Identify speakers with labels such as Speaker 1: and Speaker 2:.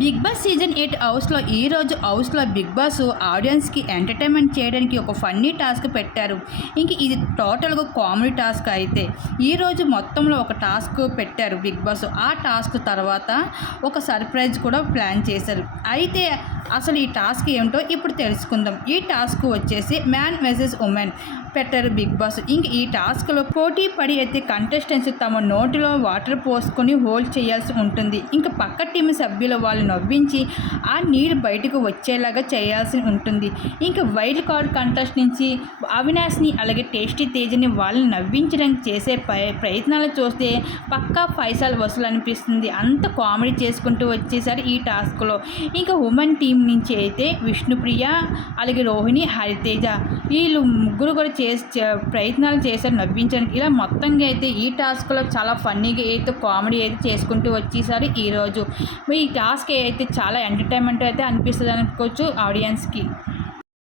Speaker 1: Big boss season eight హౌస్లో ఈరోజు హౌస్లో బిగ్ బాస్ ఆడియన్స్కి ఎంటర్టైన్మెంట్ చేయడానికి ఒక ఫన్నీ టాస్క్ పెట్టారు. ఇంక ఇది టోటల్గా కామెడీ టాస్క్ అయితే. ఈరోజు మొత్తంలో ఒక టాస్క్ పెట్టారు బిగ్ బాస్. ఆ టాస్క్ తర్వాత ఒక సర్ప్రైజ్ కూడా ప్లాన్ చేశారు. అయితే అసలు ఈ టాస్క్ ఏమిటో ఇప్పుడు తెలుసుకుందాం. ఈ టాస్క్ వచ్చేసి మ్యాన్ మెసేజ్ ఉమెన్. పెట్టారు బిగ్ బాస్. ఇంక ఈ టాస్క్లో పోటీ పడి అయితే కంటెస్టెంట్స్ తమ నోటిలో వాటర్ పోసుకొని హోల్డ్ చేయాల్సి ఉంటుంది. ఇంకా పక్క టీం సభ్యులు వాళ్ళు నవ్వించి ఆ నీరు బయటకు వచ్చేలాగా చేయాల్సి ఉంటుంది. ఇంకా వైల్డ్ కార్డ్ కంటెస్ట్ నుంచి అవినాష్ని అలాగే టేస్టీ తేజని వాళ్ళని నవ్వించడానికి చేసే ప్ర- ప్రయత్నాలు చూస్తే పక్కా పైసలు వసూలు అనిపిస్తుంది అంత కామెడీ చేసుకుంటూ వచ్చేసారు ఈ టాస్క్లో. ఇంకా ఉమెన్ టీం నుంచి అయితే విష్ణుప్రియ అలాగే రోహిణి హరితేజ వీళ్ళు ముగ్గురు కూడా చేసి చే- ప్రయత్నాలు చేశారు నవ్వించడానికి. ఇలా మొత్తంగా అయితే ఈ టాస్క్లో చాలా ఫన్నీగా అయితే కామెడీ అయితే చేసుకుంటూ వచ్చేసారు ఈరోజు. ఈ టాస్క్ అయితే చాలా ఎంటర్టైన్మెంట్ అయితే అనిపిస్తుంది అనుకోవచ్చు ఆడియన్స్కి.